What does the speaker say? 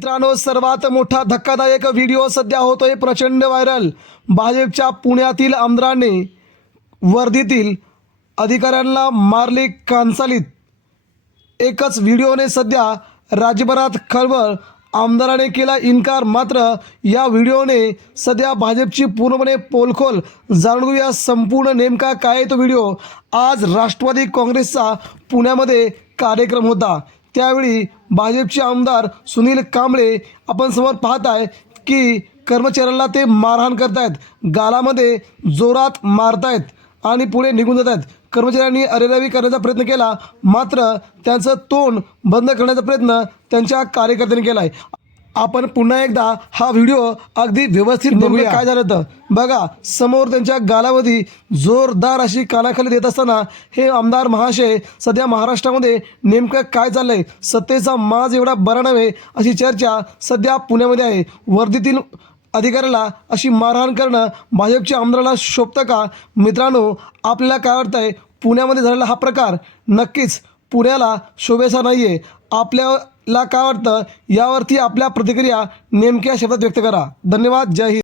मित्रांनो सर्वात मोठा धक्कादायक व्हिडिओ सध्या होतोय प्रचंड व्हायरल. भाजपच्या पुण्यातील आमदारांनी वर्दीतील अधिकाऱ्यांना मारले कांचालीत एकच व्हिडिओने सध्या राज्यभरात खळबळ. आमदाराने केला इन्कार. मात्र या व्हिडिओने सध्या भाजपची पूर्णपणे पोलखोल. जाणून घेऊया संपूर्ण नेमका काय आहे तो व्हिडिओ. आज राष्ट्रवादी काँग्रेसचा पुण्यामध्ये कार्यक्रम होता. त्यावेळी भाजपचे आमदार सुनील कांबळे आपण समोर पाहताय की कर्मचाऱ्यांना ते मारहाण करतायत. गालामध्ये जोरात मारतायत आणि पुढे निघून जात आहेत कर्मचाऱ्यांनी अरेरावी करण्याचा प्रयत्न केला मात्र त्यांचं तोंड बंद करण्याचा प्रयत्न त्यांच्या कार्यकर्त्यांनी केला आहे आपण पुन्हा एकदा हा व्हिडिओ अगदी व्यवस्थित बघूया. काय झालं तर बघा समोर त्यांच्या गालावधी जोरदार अशी कानाखाली देत असताना हे आमदार महाशय सध्या महाराष्ट्रामध्ये नेमकं काय चाललंय? सत्तेचा माज एवढा बरा नव्हे अशी चर्चा सध्या पुण्यामध्ये आहे. वर्दीतील अधिकाऱ्याला अशी मारहाण करणं भाजपच्या आमदाराला शोभतं का? मित्रांनो आपल्याला काय वाटतंय? पुण्यामध्ये झालेला हा प्रकार नक्कीच पुण्याला शोभेचा नाही आहे ला काय वाटतं? यावरती आपल्या प्रतिक्रिया नेमक्या शब्दात व्यक्त करा. धन्यवाद. जय हिंद.